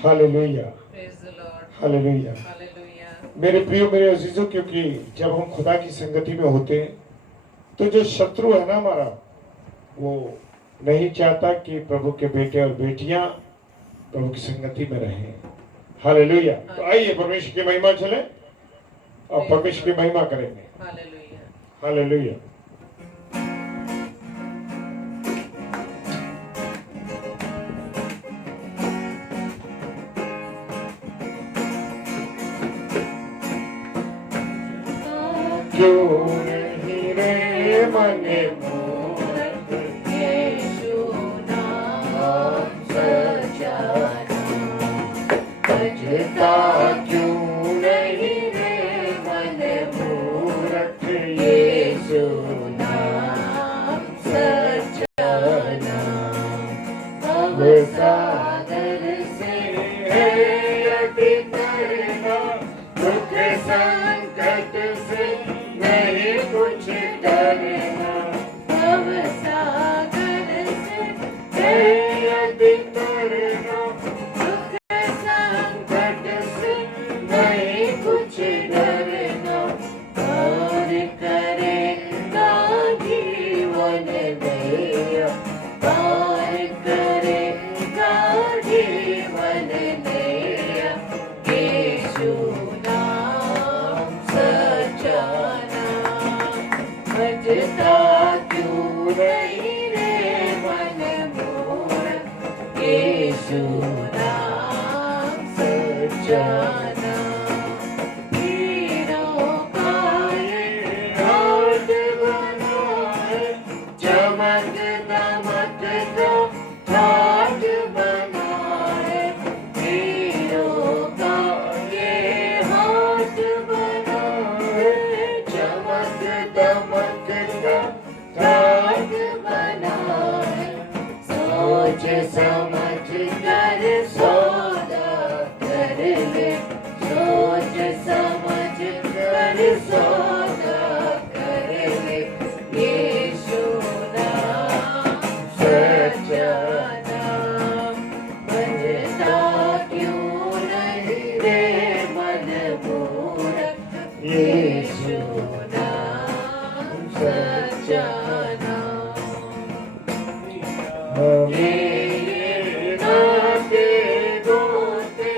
Hallelujah, Praise the Lord. Hallelujah. Hallelujah. मेरे प्रियो, मेरे अजीजों, क्योंकि जब हम खुदा की संगति में होते हैं तो जो शत्रु है ना हमारा, वो नहीं चाहता कि प्रभु के बेटे और बेटियां प्रभु की संगति में रहें। हालेलुया। तो आइए परमेश्वर की महिमा चले और परमेश्वर की महिमा करेंगे। Hallelujah. हालेलुया। क्यों नहीं रे मन मूरख, यीशु नाम सजाना, बजता क्यों नहीं रे मन मूरख, यीशु नाम सजाना। अब सागर से है यदि करना, दुख संकट से नहीं कुछ डरना। अब सागर से है यदि करना, दुख संकट से नहीं कुछ डरना, और करेगा जीवन नया, और करेगा जीवन नया। यीशु नाम सजाना, बजता क्यों नहीं रे मन मूरख, यीशु नाम सजाना। हीरों का ये राज बना है, चमक दमक का राज बना है। हीरों का ये हाथ बना है, चमक दमक का राज बना है। सोच समझ कर सौदा कर ले, सोच समझ कर सौदा कर ले। यीशु नाम सजाना, बजता क्यों नहीं रे मन मूरख, यीशु नाम सजाना। ये नाते गोते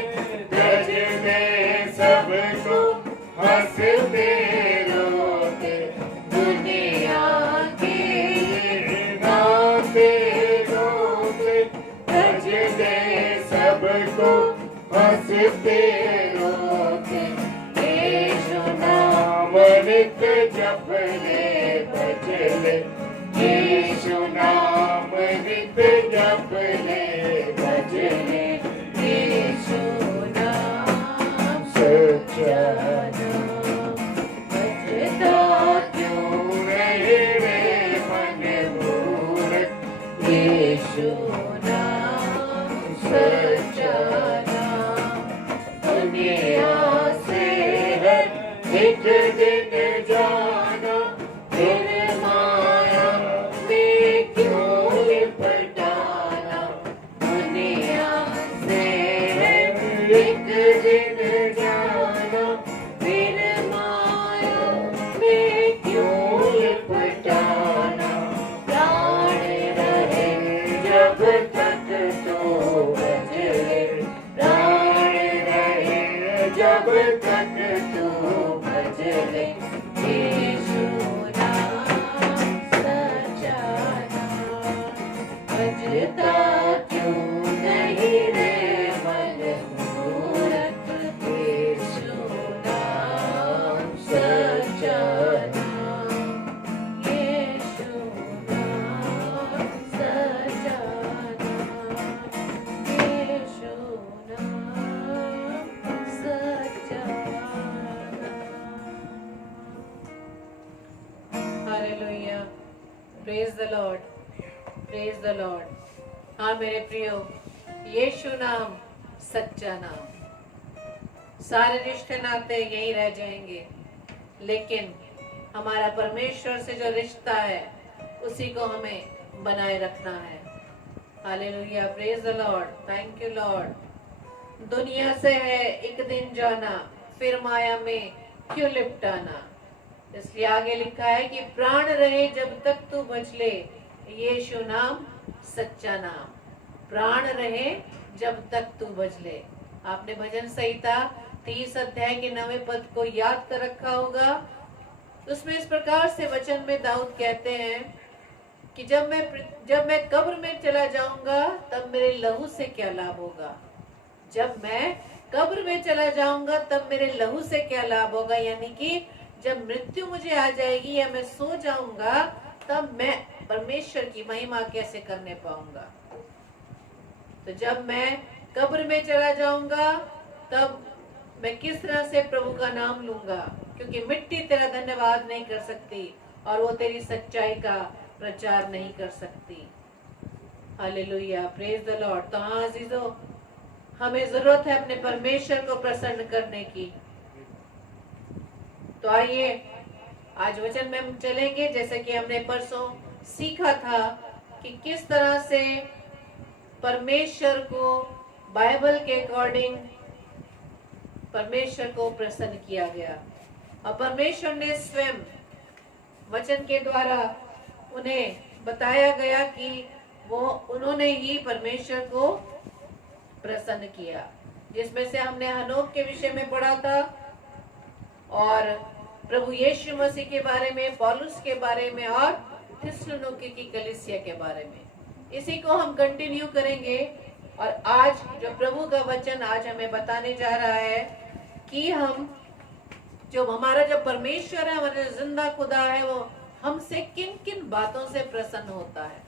गजने सबको हंसते रोते। दुनिया के ये नाते गोते गजने सबको हंसते रोते। यीशु नाम अमृत जपले बजले, यीशु नाम नित जपले बजले। यीशु नाम सजाना, बजता क्यों नहीं रे मन मूरख, यीशु नाम सजाना। दुनिया से है एक दिन जाना, फिर माया में क्यों लिपटाना। दुनिया से है एक दिन जाना, फिर माया में क्यों लिपटाना। प्राण रहे जब तक तो बजले, प्राण रहे जब तक तो बजले। यीशु नाम सजाना, बजता क्यों नहीं रे मन मूरख, यीशु नाम सजाना। यीशु नाम सजाना, यीशु नाम सजाना। Hallelujah. Praise the Lord. Praise the Lord. हाँ मेरे प्रियो, यीशु नाम सच्चा नाम। सारे रिश्ते नाते यहीं रह जाएंगे, लेकिन हमारा परमेश्वर से जो रिश्ता है उसी को हमें बनाए रखना है। Hallelujah, praise the Lord, thank you Lord. दुनिया से है एक दिन जाना, फिर माया में क्यों लिपटाना। इसलिए आगे लिखा है कि प्राण रहे जब तक तू बच ले, यीशु नाम सच्चा नाम। प्राण रहे जब तक तू बच ले। आपने भजन संहिता 30 अध्याय के 9वें पद को याद कर रखा होगा। उसमें इस प्रकार से वचन में दाऊद कहते हैं कि जब मैं कब्र में चला जाऊंगा तब मेरे लहू से क्या लाभ होगा। जब मैं कब्र में चला जाऊंगा तब मेरे लहू से क्या लाभ होगा, यानी कि जब मृत्यु मुझे आ जाएगी या मैं सो जाऊंगा तब मैं परमेश्वर की महिमा कैसे करने पाऊंगा। तो जब मैं कब्र में चला जाऊंगा तब मैं किस तरह से प्रभु का नाम लूंगा, क्योंकि मिट्टी तेरा धन्यवाद नहीं कर सकती और वो तेरी सच्चाई का प्रचार नहीं कर सकती। Hallelujah, praise the Lord. तो हाँ अजीजों, हमें जरूरत है अपने परमेश्वर को प्रसन्न करने की। तो आइए आज वचन में हम चलेंगे, जैसे कि हमने परसों सीखा था कि किस तरह से परमेश्वर को बाइबल के अकॉर्डिंग परमेश्वर को प्रसन्न किया गया। और परमेश्वर ने स्वयं वचन के द्वारा उन्हें बताया गया कि उन्होंने ही परमेश्वर को प्रसन्न किया, जिसमें से हमने हनोक के विषय में पढ़ा था और प्रभु यीशु मसीह के बारे में, पौलुस के बारे में और थिस्सलुनीके की कलीसिया के बारे में। इसी को हम कंटिन्यू करेंगे। और आज जो प्रभु का वचन आज हमें बताने जा रहा है कि हमारा जो परमेश्वर है, हमारा जिंदा खुदा है, वो हमसे किन किन बातों से प्रसन्न होता है।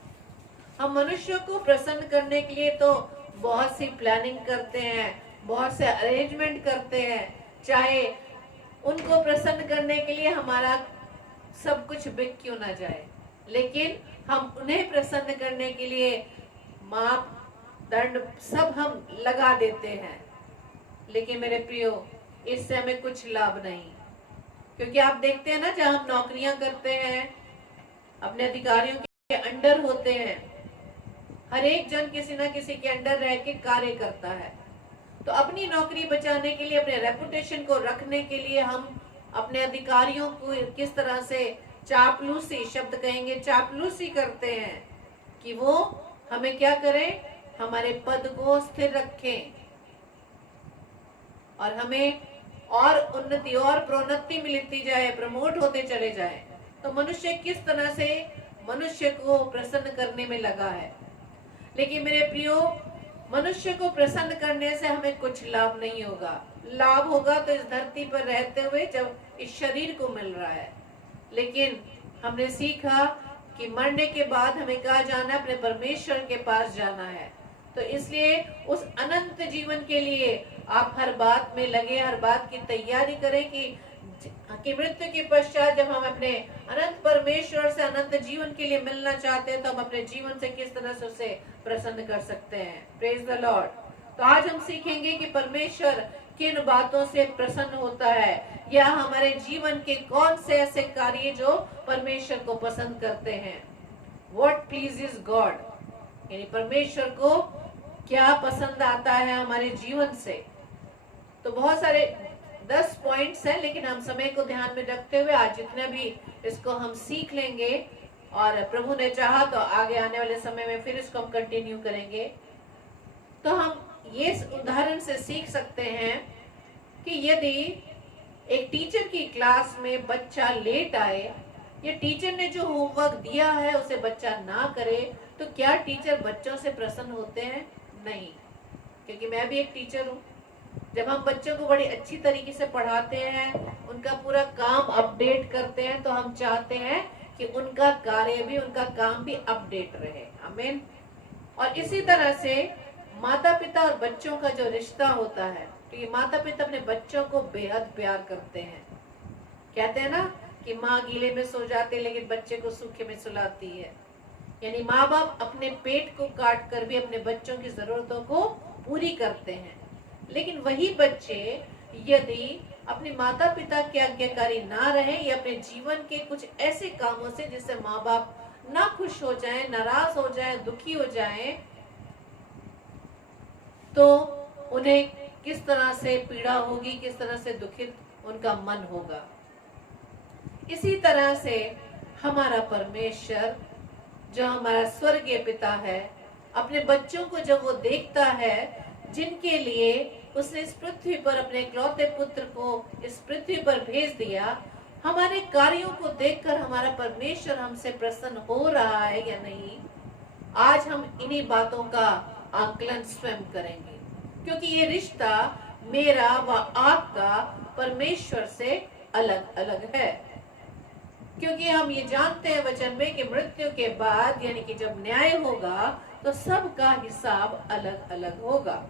हम मनुष्यों को प्रसन्न करने के लिए तो बहुत सी प्लानिंग करते हैं, बहुत से अरेंजमेंट करते हैं, चाहे उनको प्रसन्न करने के लिए हमारा सब कुछ बिक क्यों ना जाए, लेकिन हम उन्हें प्रसन्न करने के लिए मापदंड सब हम लगा देते हैं। लेकिन मेरे प्रियो, इससे हमें कुछ लाभ नहीं, क्योंकि आप देखते हैं ना, जब हम नौकरियां करते हैं, अपने अधिकारियों के अंडर होते हैं, हर एक जन किसी ना किसी के अंडर रह के कार्य करता है। तो अपनी नौकरी बचाने के लिए, अपने रेपुटेशन को रखने के लिए हम अपने अधिकारियों को किस तरह से चापलूसी, शब्द कहेंगे चापलूसी करते हैं कि वो हमें क्या करें, हमारे पद को स्थिर रखें और हमें और उन्नति और प्रोन्नति मिलती जाए, प्रमोट होते चले जाए। तो मनुष्य किस तरह से मनुष्य को प्रसन्न करने में लगा है। लेकिन मेरे प्रियो, मनुष्य को प्रसन्न करने से हमें कुछ लाभ नहीं होगा। लाभ होगा तो इस धरती पर रहते हुए, जब इस शरीर को मिल रहा है। लेकिन हमने सीखा कि मरने के बाद हमें कहाँ जाना है, अपने परमेश्वर के पास जाना है। तो इसलिए उस अनंत जीवन के लिए आप हर बात में लगे, हर बात की तैयारी करें कि मृत्यु के पश्चात जब हम अपने अनंत परमेश्वर से अनंत जीवन के लिए मिलना चाहते हैं, तो हम अपने जीवन से किस तरह से उसे प्रसन्न कर सकते हैं। Praise the Lord. तो आज हम सीखेंगे कि परमेश्वर किन बातों से प्रसन्न होता है, या हमारे जीवन के कौन से ऐसे कार्य जो परमेश्वर को पसंद करते हैं। What pleases God, यानी परमेश्वर को क्या पसंद आता है हमारे जीवन से। तो बहुत सारे 10 पॉइंट्स हैं, लेकिन हम समय को ध्यान में रखते हुए आज जितने भी इसको हम सीख लेंगे, और प्रभु ने चाहा तो आगे आने वाले समय में फिर इसको हम कंटिन्यू करेंगे। तो हम ये उदाहरण से सीख सकते हैं कि यदि एक टीचर की क्लास में बच्चा लेट आए, या टीचर ने जो होमवर्क दिया है उसे बच्चा ना करे, तो क्या टीचर बच्चों से प्रसन्न होते हैं? नहीं, क्योंकि मैं भी एक टीचर हूँ। जब हम बच्चों को बड़ी अच्छी तरीके से पढ़ाते हैं, उनका पूरा काम अपडेट करते हैं, तो हम चाहते हैं कि उनका कार्य भी, उनका काम भी अपडेट रहे। आमीन। और इसी तरह से माता पिता और बच्चों का जो रिश्ता होता है, तो ये माता पिता अपने बच्चों को बेहद प्यार करते हैं। कहते हैं ना कि माँ गीले में सो जाते लेकिन बच्चे को सूखे में सुलाती है। यानी माँ बाप अपने पेट को काट कर भी अपने बच्चों की जरूरतों को पूरी करते हैं। लेकिन वही बच्चे यदि अपने माता पिता के आज्ञाकारी ना रहे, या अपने जीवन के कुछ ऐसे कामों से जिससे माँ बाप ना खुश हो जाएं, नाराज हो जाएं, दुखी हो जाएं, तो उन्हें किस तरह से पीड़ा होगी, किस तरह से दुखित उनका मन होगा। इसी तरह से हमारा परमेश्वर जो हमारा स्वर्गीय पिता है, अपने बच्चों को जब वो देखता है जिनके लिए उसने इस पृथ्वी पर अपने इकलौते पुत्र को इस पृथ्वी पर भेज दिया, हमारे कार्यों को देखकर हमारा परमेश्वर हमसे प्रसन्न हो रहा है या नहीं, आज हम इन्हीं बातों का आकलन स्वयं करेंगे। क्योंकि ये रिश्ता मेरा व आपका परमेश्वर से अलग अलग है। क्योंकि हम ये जानते हैं वचन में कि मृत्यु के बाद यानी कि जब न्याय होगा तो सबका हिसाब अलग अलग होगा।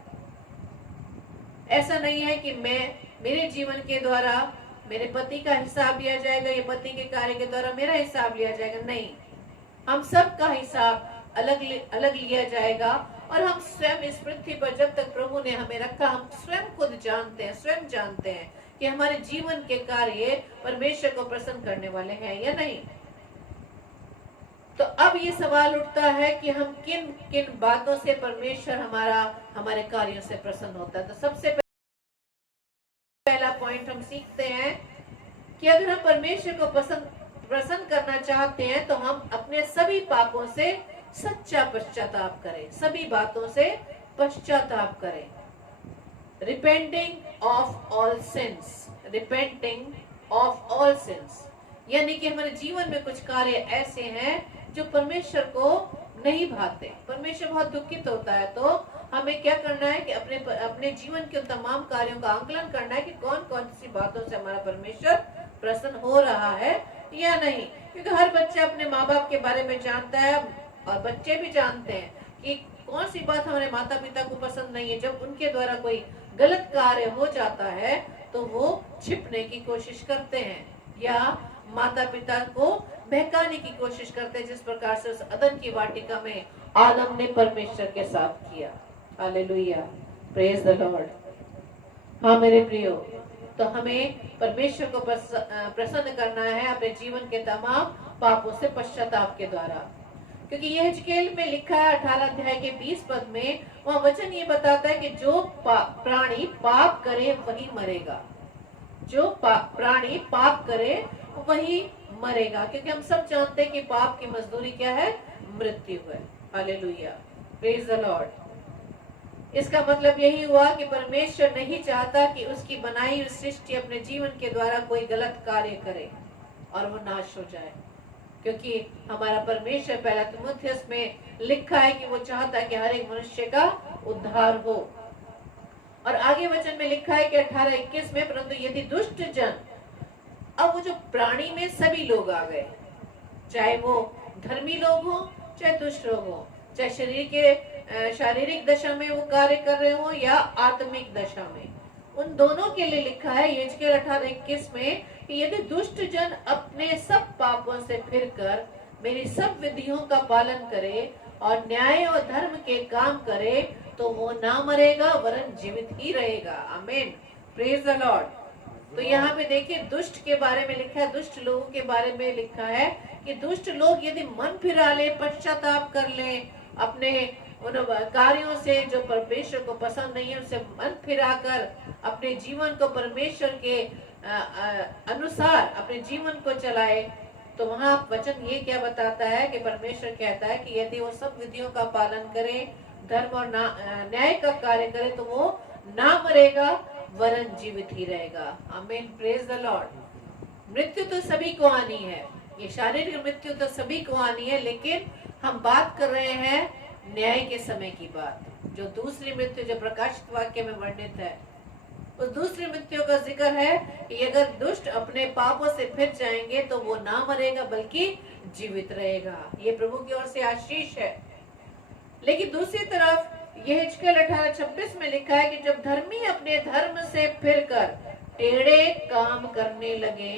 ऐसा नहीं है कि मेरे जीवन के द्वारा मेरे पति का हिसाब लिया जाएगा या पति के कार्य के द्वारा मेरा हिसाब लिया जाएगा, नहीं, हम सब का हिसाब अलग अलग लिया जाएगा। और हम स्वयं इस पृथ्वी पर जब तक प्रभु ने हमें रखा, हम स्वयं खुद जानते हैं, स्वयं जानते हैं कि हमारे जीवन के कार्य परमेश्वर को प्रसन्न करने वाले हैं या नहीं। तो अब ये सवाल उठता है कि हम किन किन बातों से परमेश्वर हमारे कार्यों से प्रसन्न होता है। तो सबसे पहला पॉइंट हम सीखते हैं कि अगर हम परमेश्वर को प्रसन्न करना चाहते हैं तो हम अपने सभी पापों से सच्चा पश्चाताप करें, सभी बातों से पश्चाताप करें। Repenting of all since, repenting of all since, यानी कि हमारे जीवन में कुछ कार्य ऐसे हैं जो परमेश्वर को नहीं भाते, परमेश्वर बहुत दुखित होता है। तो हमें क्या करना है कि अपने जीवन के तमाम कार्यों का आंकलन करना है कि कौन कौन सी बातों से हमारा परमेश्वर प्रसन्न हो रहा है या नहीं। क्योंकि हर बच्चा अपने माँ बाप के बारे में जानता है और बच्चे भी जानते हैं कि कौन सी बात हमारे माता पिता को पसंद नहीं है। जब उनके द्वारा कोई गलत कार्य हो जाता है तो वो छिपने की कोशिश करते हैं या माता पिता को बहकाने की कोशिश करते हैं, जिस प्रकार से उस अदन की वाटिका में आदम ने परमेश्वर के साथ किया। Hallelujah, praise the Lord. हाँ मेरे प्रियो, तो हमें परमेश्वर को प्रसन्न करना है अपने जीवन के तमाम पापों से पश्चाताप के द्वारा। क्योंकि यह हिजकेल में लिखा है 18 अध्याय के 20 पद में, वह वचन ये बताता है कि जो प्राणी पाप करे वही मरेगा, जो प्राणी पाप करे वही मरेगा। क्योंकि हम सब जानते हैं कि पाप की मजदूरी क्या है, मृत्यु है। Hallelujah, praise the Lord. इसका मतलब यही हुआ कि परमेश्वर नहीं चाहता कि उसकी बनाई हुई सृष्टि अपने जीवन के द्वारा कोई गलत कार्य करे और वो नाश हो जाए। क्योंकि हमारा परमेश्वर पहला तिमुथियुस में लिखा है कि वो चाहता है कि हर एक मनुष्य का उद्धार हो। और आगे वचन में लिखा है कि 18:21 में, परंतु यदि दुष्ट जन, अब वो जो प्राणी में सभी लोग आ गए, चाहे वो धर्मी लोग हो चाहे दुष्ट लोग हो, चाहे शारीरिक दशा में वो कार्य कर रहे हो या आत्मिक दशा में, उन दोनों के लिए लिखा है यिजकेल 18:21 में कि यदि दुष्ट जन अपने सब पापों से फिरकर मेरी सब विधियों का पालन करे और न्याय और धर्म के काम करे तो वो ना मरेगा वरन जीवित ही रहेगा। आमीन, प्रेज द लॉर्ड। तो यहाँ पे देखिए दुष्ट के बारे में लिखा है, दुष्ट लोगों के बारे में लिखा है कि दुष्ट लोग यदि मन फिरा ले, पश्चाताप कर ले, अपने उन कार्यों से जो परमेश्वर को पसंद नहीं है उनसे मन फिराकर अपने जीवन को परमेश्वर के अनुसार अपने जीवन को चलाए, तो वहाँ वचन ये क्या बताता है कि परमेश्वर कहता है कि यदि वो सब विधियों का पालन करे, धर्म और न्याय का कार्य करे तो वो ना मरेगा वरन जीवित ही रहेगा। आमीन, प्रेज द लॉर्ड। मृत्यु तो सभी को आनी है, ये शारीरिक मृत्यु तो सभी को आनी है, लेकिन हम बात कर रहे हैं न्याय के समय की बात। जो दूसरी मृत्यु जो प्रकाशित वाक्य में वर्णित है, उस दूसरी मृत्यु का जिक्र है कि अगर दुष्ट अपने पापों से फिर जाएंगे तो वो ना मरेगा बल्कि जीवित रहेगा। ये प्रभु की ओर से आशीष है। लेकिन दूसरी तरफ यह हिजकेल 18:26 में लिखा है कि जब धर्मी अपने धर्म से फिरकर टेढ़े काम करने लगे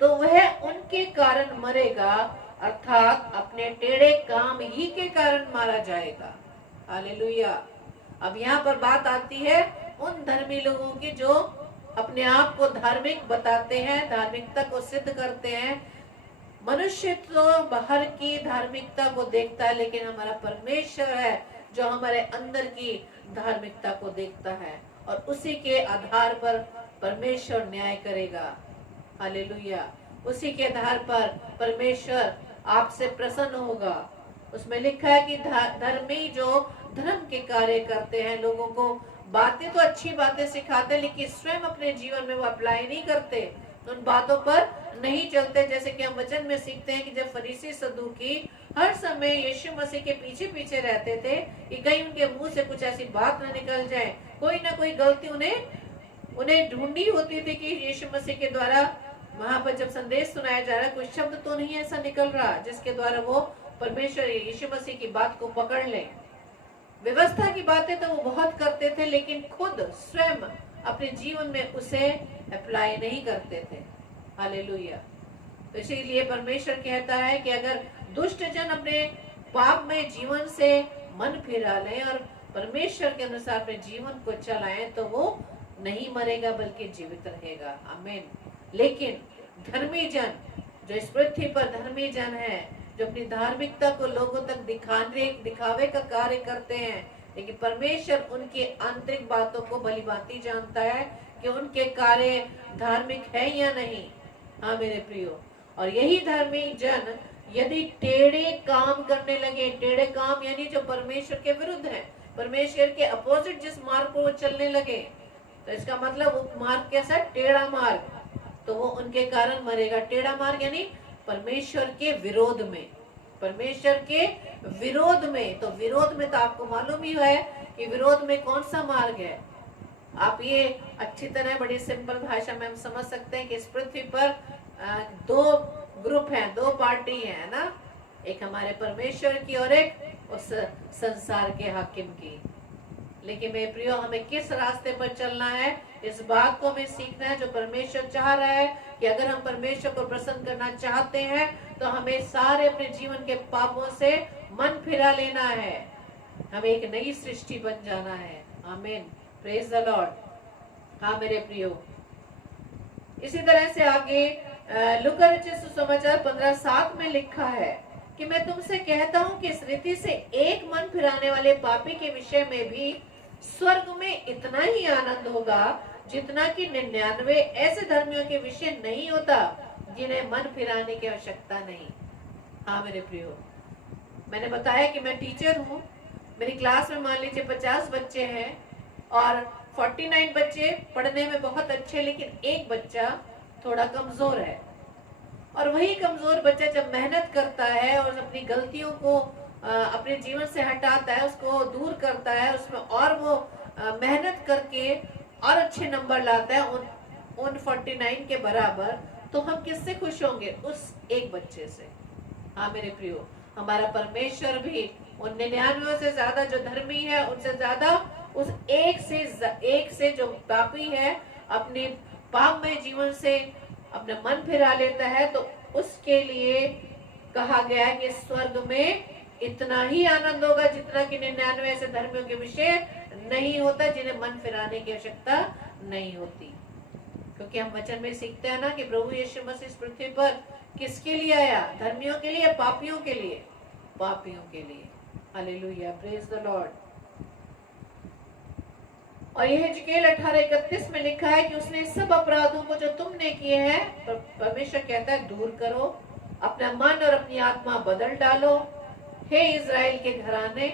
तो वह उनके कारण मरेगा, अर्थात अपने टेढ़े काम ही के कारण मारा जाएगा। हालेलुया। अब यहाँ पर बात आती है उन धर्मी लोगों की जो अपने आप को धार्मिक बताते हैं, धार्मिकता को सिद्ध करते हैं। मनुष्य तो बाहर की धार्मिकता को देखता है, लेकिन हमारा परमेश्वर है जो हमारे अंदर की धार्मिकता को देखता है। और उसी के आधार पर परमेश्वर न्याय करेगा। हालेलुया। उसी के आधार पर परमेश्वर आपसे प्रसन्न होगा। उसमें लिखा है कि धर्मी जो धर्म के कार्य करते हैं, लोगों को बातें तो अच्छी बातें सिखाते हैं, लेकिन स्वयं अपने जीवन में वो अप्लाई नहीं करते, उन बातों पर नहीं चलते। जैसे कि हम वचन में सीखते हैं कि जब फरीसी सदूकी हर समय यीशु मसीह के पीछे पीछे रहते थे कि कहीं उनके मुंह से कुछ ऐसी बात न निकल जाए, कोई ना कोई गलती उन्हें ढूंढनी होती थी कि यीशु मसीह के द्वारा वहां पर जब संदेश सुनाया जा रहा है, कोई शब्द तो नहीं ऐसा निकल रहा जिसके द्वारा वो परमेश्वर यीशु मसीह की बात को पकड़ ले। व्यवस्था की बातें तो वो बहुत करते थे, लेकिन खुद स्वयं अपने जीवन में उसे अप्लाई नहीं करते थे। हालेलुया। तो इसीलिए परमेश्वर कहता है कि अगर दुष्ट जन अपने पाप में जीवन से मन फिरा लें और परमेश्वर के अनुसार अपने जीवन को चलाएं, तो वो नहीं मरेगा बल्कि जीवित रहेगा। आमीन। लेकिन धर्मी जन, जो इस पृथ्वी पर धर्मी जन है, जो अपनी धार्मिकता को लोगों तक दिखावे का कार्य करते हैं, लेकिन परमेश्वर उनकी आंतरिक बातों को भलीभांति जानता है कि उनके कार्य धार्मिक है या नहीं। हाँ मेरे प्रियो, और यही धार्मिक जन यदि टेढ़े काम करने लगे, टेढ़े काम यानी जो परमेश्वर के विरुद्ध है, परमेश्वर के अपोजिट जिस मार्ग को वो चलने लगे, तो इसका मतलब वो मार्ग कैसा, टेढ़ा मार्ग, तो वो उनके कारण मरेगा। टेढ़ा मार्ग यानी परमेश्वर के विरोध में, परमेश्वर के विरोध में। तो विरोध में तो आपको मालूम ही है कि विरोध में कौन सा मार्ग है। आप ये अच्छी तरह बड़ी सिंपल भाषा में हम समझ सकते हैं कि इस पृथ्वी पर दो ग्रुप हैं, दो पार्टी है ना, एक हमारे परमेश्वर की और एक उस संसार के हाकिम की। लेकिन मेरे प्रियो, हमें किस रास्ते पर चलना है, इस बात को हमें सीखना है। जो परमेश्वर चाह रहा है कि अगर हम परमेश्वर को प्रसन्न करना चाहते हैं, तो हमें सारे अपने जीवन के पापों से मन फिरा लेना है, हमें एक नई सृष्टि बन जाना है। आमीन, प्रेज द लॉर्ड। हाँ मेरे प्रियो, इसी तरह से आगे लूका रचित सुसमाचार 15:7 में लिखा है कि मैं तुमसे कहता हूँ कि इस रीति से एक मन फिराने वाले पापी के विषय में भी स्वर्ग में इतना ही आनंद होगा जितना कि 99 ऐसे धर्मियों के विषय नहीं होता जिन्हें मन फिराने की आवश्यकता नहीं। हाँ मेरे प्रियो, मैंने बताया कि मैं टीचर हूँ। मेरी क्लास में मान लीजिए 50 बच्चे हैं और 49 बच्चे पढ़ने में बहुत अच्छे, लेकिन एक बच्चा थोड़ा कमजोर है। और वही कमजोर बच्चा जब मेहनत करता है और अपनी गलतियों को अपने जीवन से हटाता है, उसको दूर करता है, उसमें और वो मेहनत करके और अच्छे नंबर लाता है उन 49 के बराबर, तो हम किससे खुश होंगे? उस एक बच्चे से। हाँ मेरे प्रियो, हमारा परमेश्वर भी उन 99 से ज्यादा जो धर्मी है, उनसे ज्यादा उस एक से जो पापी है, अपने पाप में जीवन से अपना मन फिरा लेता है, तो उसके लिए कहा गया है कि स्वर्ग में इतना ही आनंद होगा जितना कि 99 ऐसे धर्मियों के विषय नहीं होता जिन्हें मन फिराने की आवश्यकता नहीं होती। क्योंकि हम वचन में सीखते हैं ना कि प्रभु यीशु मसीह इस पृथ्वी पर किसके लिए आया? धर्मियों के लिए, पापियों के लिए? पापियों के लिए। Hallelujah, praise the Lord. और यह हिजकेल 18:31 में लिखा है कि उसने सब अपराधों को जो तुमने किए हैं, परमेश्वर कहता है, दूर करो, अपना मन और अपनी आत्मा बदल डालो। हे इज़राइल के घराने,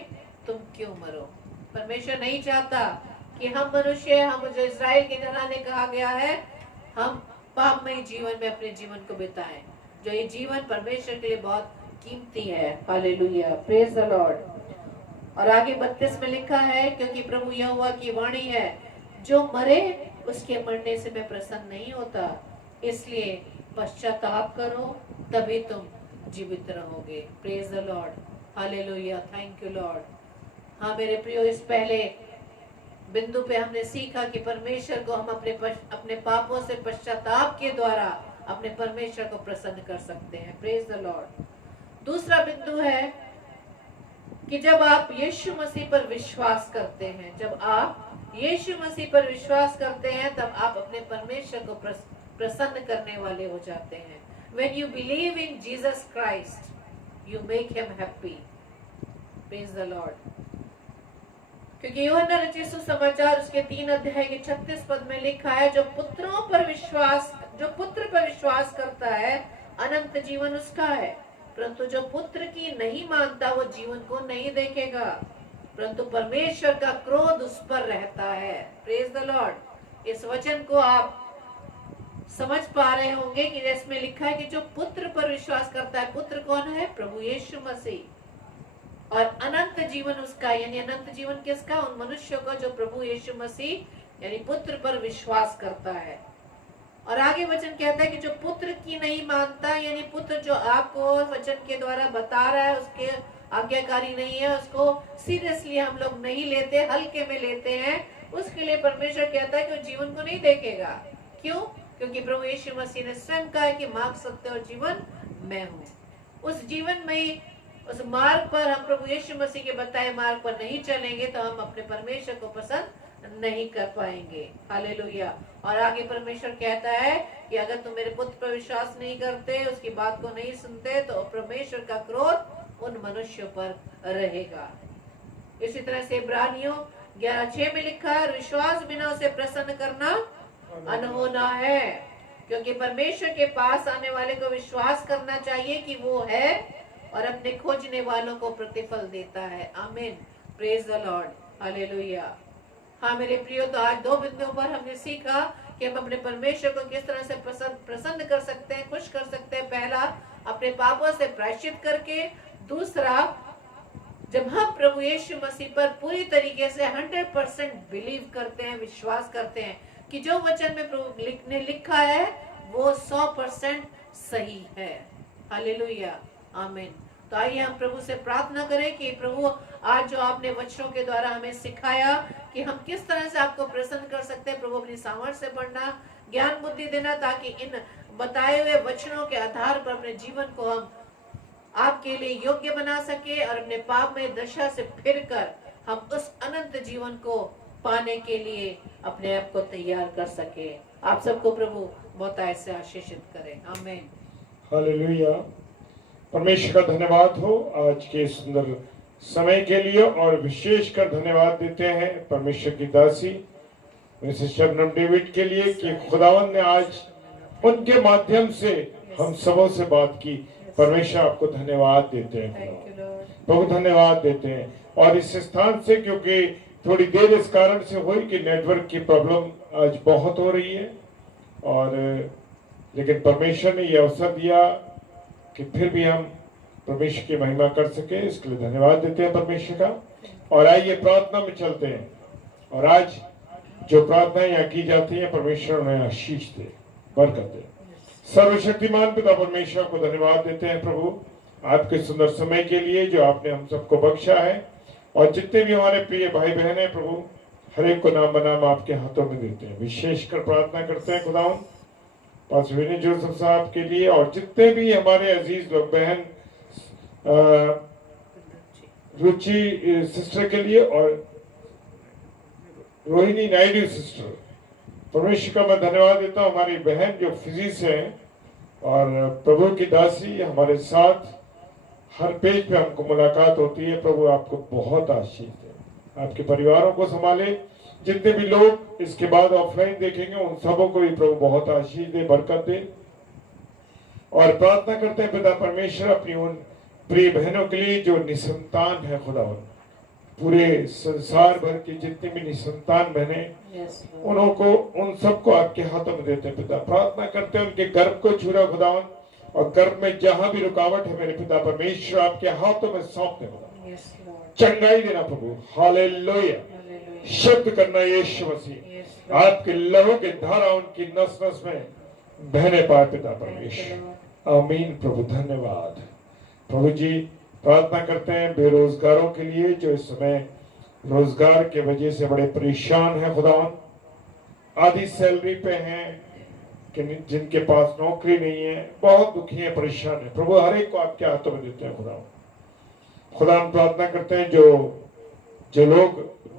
तुम क्यों मरो? परमेश्वर नहीं चाहता कि हम मनुष्य, हम जो इज़राइल के घराने कहा गया है, हम पापमय जीवन में अपने जीवन को बिताएं, जो ये जीवन परमेश्वर के लिए बहुत कीमती है। Hallelujah, praise the Lord. और आगे 32 में लिखा है, क्योंकि प्रभु यहोवा की वाणी है, जो मरे उसके मरने से मैं प्रसन्न नहीं होता, इसलिए पश्चाताप करो, तभी तुम जीवित रहोगे। Praise the Lord, hallelujah, thank you Lord. हाँ मेरे प्रियो, इस पहले बिंदु पे हमने सीखा कि परमेश्वर को हम अपने पापों से पश्चाताप के द्वारा अपने परमेश्वर को प्रसन्न कर सकते हैं। Praise the Lord. दूसरा बिंदु है कि जब आप यीशु मसीह पर विश्वास करते हैं, जब आप यीशु मसीह पर विश्वास करते हैं, तब आप अपने परमेश्वर को प्रसन्न करने वाले हो जाते हैं। When you believe in Jesus Christ, you make him happy. Praise the Lord. क्योंकि यूहन्ना रचित सुसमाचार उसके 3 अध्याय के 36 पद में लिखा है, जो पुत्र पर विश्वास करता है अनंत जीवन उसका है, परंतु जो पुत्र की नहीं मानता वो जीवन को नहीं देखेगा, परंतु परमेश्वर का क्रोध उस पर रहता है। Praise the Lord. इस वचन को आप समझ पा रहे होंगे कि इसमें लिखा है कि जो पुत्र पर विश्वास करता है, पुत्र कौन है? प्रभु यीशु मसीह। और अनंत जीवन उसका, यानी अनंत जीवन किसका? उन मनुष्यों को जो प्रभु यीशु मसीह यानी पुत्र पर विश्वास करता है। और आगे वचन कहता है कि जो पुत्र की नहीं मानता, यानी पुत्र जो आपको वचन के द्वारा बता रहा है उसके आज्ञाकारी नहीं है, उसको सीरियसली हम लोग नहीं लेते, हल्के में लेते हैं, उसके लिए परमेश्वर कहता है कि वो जीवन को नहीं देखेगा। क्यों? क्योंकि प्रभु यीशु मसीह ने स्वयं कहा है कि मार्ग, सत्य और जीवन मैं हूँ। उस जीवन में, उस मार्ग पर हम प्रभु यीशु मसीह के बताए मार्ग पर नहीं चलेंगे तो हम अपने परमेश्वर को पसंद नहीं कर पाएंगे। हालेलुया। और आगे परमेश्वर कहता है कि अगर तुम मेरे पुत्र पर विश्वास नहीं करते, उसकी बात को नहीं सुनते, तो परमेश्वर का क्रोध उन मनुष्यों पर रहेगा। इसी तरह से इब्रानियों 11:6 में लिखा है, विश्वास बिना उसे प्रसन्न करना अनहोना है, क्योंकि परमेश्वर के पास आने वाले को विश्वास करना चाहिए कि वो है और अपने खोजने वालों को प्रतिफल देता है। आमीन। Praise the Lord. हालेलुया। हाँ मेरे प्रियो, तो आज 2 बिंदुओं पर हमने सीखा कि हम अपने परमेश्वर को किस तरह से प्रसन्न कर सकते हैं, खुश कर सकते हैं। पहला, अपने पापों से प्रायश्चित करके। दूसरा, जब हम प्रभु यीशु मसीह पर पूरी तरीके से 100% बिलीव करते हैं, विश्वास करते हैं कि जो वचन में प्रभु ने लिखा है वो 100% सही है। हालेलुया। आमीन। तो आइए हम प्रभु से प्रार्थना करें कि प्रभु आज जो आपने वचनों के द्वारा हमें सिखाया कि हम किस तरह से आपको प्रसन्न कर सकते हैं, प्रभु अपनी सामर्थ्य से बढ़ना, ज्ञान बुद्धि देना, ताकि इन बताए हुए वचनों के आधार पर अपने जीवन को हम आपके लिए योग्य बना सके और अपने पाप में दशा से फिरकर हम उस अनंत जीवन को पाने के लिए अपने आप को तैयार कर सके। आप सबको प्रभु बहुत ऐसे आशीषित करें। आमीन। हालेलुया। परमेश्वर का धन्यवाद हो आज के सुंदर समय के लिए, और विशेषकर धन्यवाद देते हैं परमेश्वर की दासी मिसेस शबनम डेविड के लिए कि खुदावंद ने आज उनके माध्यम से हम सबों से बात की। परमेश्वर आपको धन्यवाद देते हैं, प्रभु धन्यवाद देते हैं। और इस स्थान से, क्योंकि थोड़ी देर इस कारण से हुई कि नेटवर्क की प्रॉब्लम आज बहुत हो रही है, और लेकिन परमेश्वर ने यह अवसर दिया कि फिर भी हम परमेश्वर की महिमा कर सके, इसके लिए धन्यवाद देते हैं परमेश्वर का। और आइए प्रार्थना में चलते हैं, और आज जो प्रार्थनाएं यहाँ की जाती हैं परमेश्वर उन्हें आशीष दे, बरकत दे। सर्वशक्तिमान पिता परमेश्वर को धन्यवाद देते हैं प्रभु आपके सुंदर समय के लिए जो आपने हम सबको बख्शा है, और जितने भी हमारे प्रिय भाई बहन हैं प्रभु हर एक को नाम बनाम आपके हाथों में देते हैं। विशेषकर प्रार्थना करते हैं खुदावन पास्टर विनी जोसेफ साहब के लिए, और जितने भी हमारे अजीज लोग बहन रुचि सिस्टर के लिए, और रोहिणी नायडू सिस्टर, परमेश्वर का मैं धन्यवाद देता हूँ। हमारी बहन जो फिजिक्स है और प्रभु की दासी हमारे साथ हर पेज पे हमको मुलाकात होती है। प्रभु आपको बहुत आशीष दे, आपके परिवारों को संभाले। जितने भी लोग इसके बाद ऑफलाइन देखेंगे उन सबों को भी प्रभु बहुत आशीष दे, बरकत दे। और प्रार्थना करते हैं पिता परमेश्वर अपनी उन प्रिय बहनों के लिए जो निसंतान है, खुदावन पूरे संसार भर की जितनी भी निसंतान बहने उनको उन सबको आपके हाथों में देते हैं पिता। प्रार्थना करते हैं उनके गर्भ को छुरा खुदावन, और गर्भ में जहां भी रुकावट है मेरे पिता परमेश्वर आपके हाथों में सौंप दे, चंगाई देना प्रभु। हालेलुया। शब्द करना यीशु मसीह आपके लहू के धारा उनकी नस नस में बहने पाए पिता परमेश्वर। आमीन प्रभु। धन्यवाद प्रभु जी। प्रार्थना करते हैं बेरोजगारों के लिए जो इस समय रोजगार के वजह से बड़े परेशान हैं खुदावन, आधी सैलरी पे हैं, कि जिनके पास नौकरी नहीं है, बहुत दुखी है, परेशान है प्रभु। हर एक को आपके हाथों में देते हैं खुदावन। खुदा हम प्रार्थना करते हैं जो लोग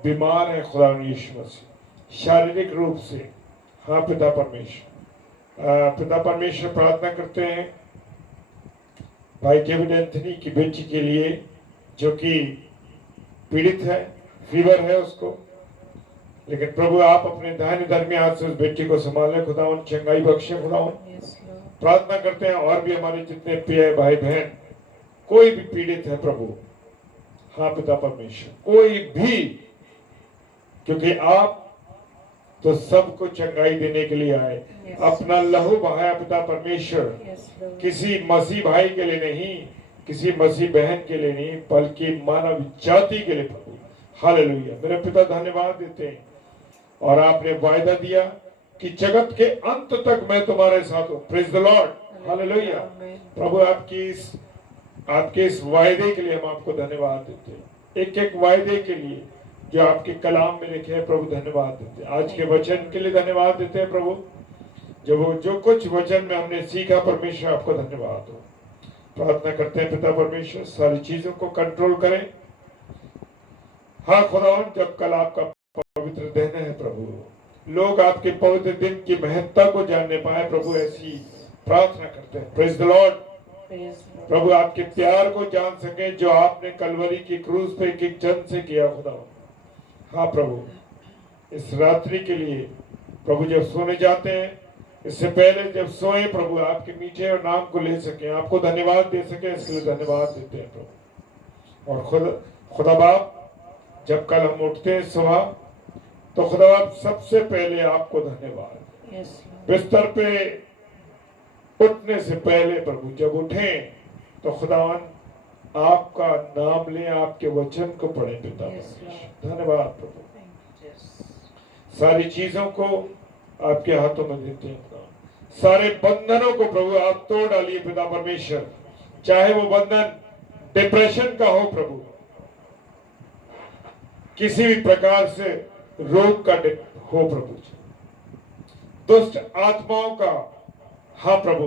बीमार हैं खुदावन यीशु मसीह शारीरिक रूप से, हाँ पिता परमेश्वर प्रार्थना करते हैं भाई डेविड एंथनी की बेटी के लिए जो कि पीड़ित है, फीवर है उसको, लेकिन प्रभु आप अपने दाहिने धर्मी हाथ से उस बेटी को संभाले खुदावन, चंगाई बख्शे खुदावन। Yes, Lord. प्रार्थना करते हैं और भी हमारे जितने प्रिय भाई बहन कोई भी पीड़ित है प्रभु, हाँ पिता परमेश्वर, कोई भी, क्योंकि आप तो सबको चंगाई देने के लिए आए, Yes. अपना लहू बहाया पिता परमेश्वर, Yes, Lord. किसी मसीह भाई के लिए नहीं, किसी मसीह बहन के लिए नहीं, बल्कि मानव जाति के लिए प्रभु। हालेलुया। मेरे पिता धन्यवाद देते हैं, और आपने वायदा दिया कि जगत के अंत तक मैं तुम्हारे साथ हूँ। Praise the Lord. Hallelujah. Amen. प्रभु आपके इस वायदे के लिए हम आपको धन्यवाद देते हैं, एक एक वायदे के लिए जो आपके कलाम में लिखे हैं प्रभु, धन्यवाद देते हैं। आज के वचन के लिए धन्यवाद देते हैं प्रभु, जो कुछ वचन में हमने सीखा परमेश्वर, आपको धन्यवाद हो। प्रार्थना करते हैं पिता परमेश्वर सारी चीजों को कंट्रोल करें। हाँ खुदावन, जब कल आपका पवित्र दिन है प्रभु, लोग आपके पवित्र दिन की महत्ता को जानने पाए प्रभु, ऐसी प्रार्थना करते हैं। Praise the Lord. Praise the Lord. प्रभु आपके प्यार को जान सके जो आपने कलवरी की क्रूस पे एक एक जन से किया खुदावन। हाँ प्रभु, इस रात्रि के लिए प्रभु जब सोने जाते हैं, इससे पहले जब सोए प्रभु, आपके मीठे और नाम को ले सके, आपको धन्यवाद दे सके, इसके लिए धन्यवाद देते हैं प्रभु। और खुदा बाप, जब कल हम उठते हैं सुबह, तो खुदा बाप सबसे पहले आपको धन्यवाद। Yes, Lord. बिस्तर पे उठने से पहले प्रभु जब उठें तो खुदावन आपका नाम लें, आपके वचन को पढ़े पिता। Yes, Lord. धन्यवाद प्रभु। Thank you, Jesus. सारी चीजों को आपके हाथों में देते हैं खुदा। सारे बंधनों को प्रभु आप तोड़ डालिए पिता परमेश्वर, चाहे वो बंधन डिप्रेशन का हो प्रभु, किसी भी प्रकार से रोग का हो प्रभु, दुष्ट आत्माओं का, हाँ प्रभु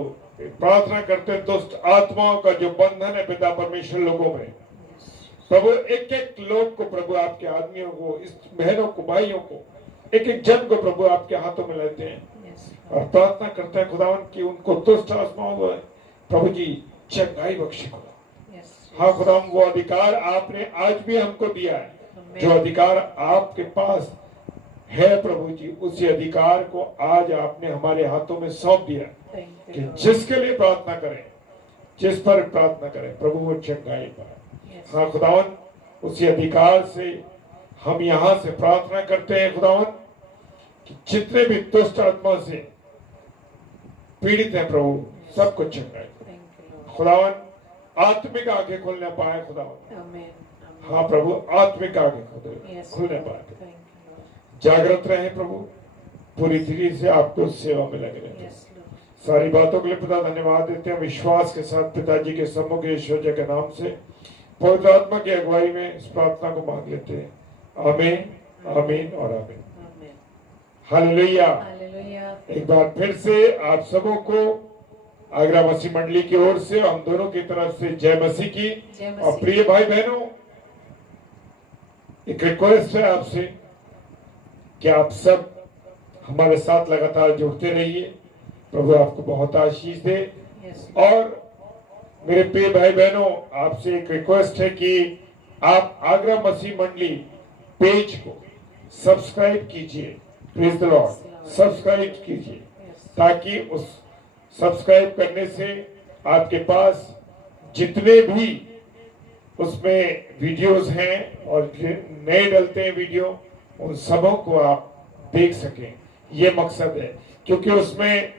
प्रार्थना करते हैं, दुष्ट आत्माओं का जो बंधन है पिता परमेश्वर लोगों में प्रभु, एक एक लोग को प्रभु, आपके आदमियों को, इस बहनों को, भाइयों को, एक एक जन को प्रभु आपके हाथों में लेते हैं। Yes, और प्रार्थना करते हैं खुदावन कि उनको दुष्ट आत्माओं को प्रभु जी चंगाई बख्शे खुदा। yes. हाँ खुदावन, वो अधिकार आपने आज भी हमको दिया है, जो अधिकार आपके पास है प्रभु जी, उसी अधिकार को आज आपने हमारे हाथों में सौंप दिया Thank you, कि Lord. जिसके लिए प्रार्थना करें, जिस पर प्रार्थना करें प्रभु वो चंगाई पाए। Yes. हाँ खुदावन, उसी अधिकार से हम यहाँ से प्रार्थना करते हैं खुदावन कि जितने भी दुष्ट आत्मा से पीड़ित हैं प्रभु, सबको चंगाई Thank you, Lord. खुदावन, आत्मिक आंखें खुलने पाए खुदावन। Amen. Amen. हाँ प्रभु, आत्मिक आंखें Yes, खुलने Lord. पाए। Thank you, Lord. जागृत रहे प्रभु, पूरी तरह से आपको सेवा में लगे रहे। Yes, Lord. सारी बातों के लिए पिता धन्यवाद देते हैं। विश्वास के साथ पिताजी के सम्मुख ईश्वर जी के नाम से पवित्र आत्मा की अगुवाई में इस प्रार्थना को मांग लेते हैं। आमीन, आमीन और आमीन। Amen. हालेलुया। Hallelujah. एक बार फिर से आप सबों को आगरा मसीह मंडली की ओर से, हम दोनों की तरफ से जय मसीह की। जय मसीह। और प्रिय भाई बहनों, एक रिक्वेस्ट है आपसे कि आप सब हमारे साथ लगातार जुड़ते रहिए। प्रभु आपको बहुत आशीष दे। Yes. और मेरे प्रिय भाई बहनों, आपसे एक रिक्वेस्ट है कि आप आगरा मसीह मंडली पेज को सब्सक्राइब कीजिए। Praise the Lord. सब्सक्राइब कीजिए, Yes. ताकि उस सब्सक्राइब करने से आपके पास जितने भी उसमें वीडियोस हैं और नए डलते हैं वीडियो, उन सबों को आप देख सकें। ये मकसद है, क्योंकि उसमें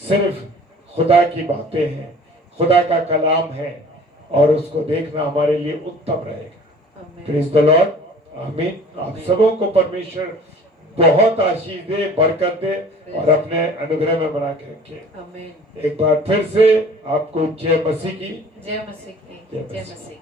सिर्फ खुदा की बातें हैं, खुदा का कलाम है, और उसको देखना हमारे लिए उत्तम रहेगा। Amen. Praise the Lord. आमीन। आप सबों को परमेश्वर बहुत आशीष दे, बरकत दे, और अपने अनुग्रह में बना के रखे। Amen. एक बार फिर से आपको जय मसीह की। जय मसीह की। जय जय मसीह। मसीह।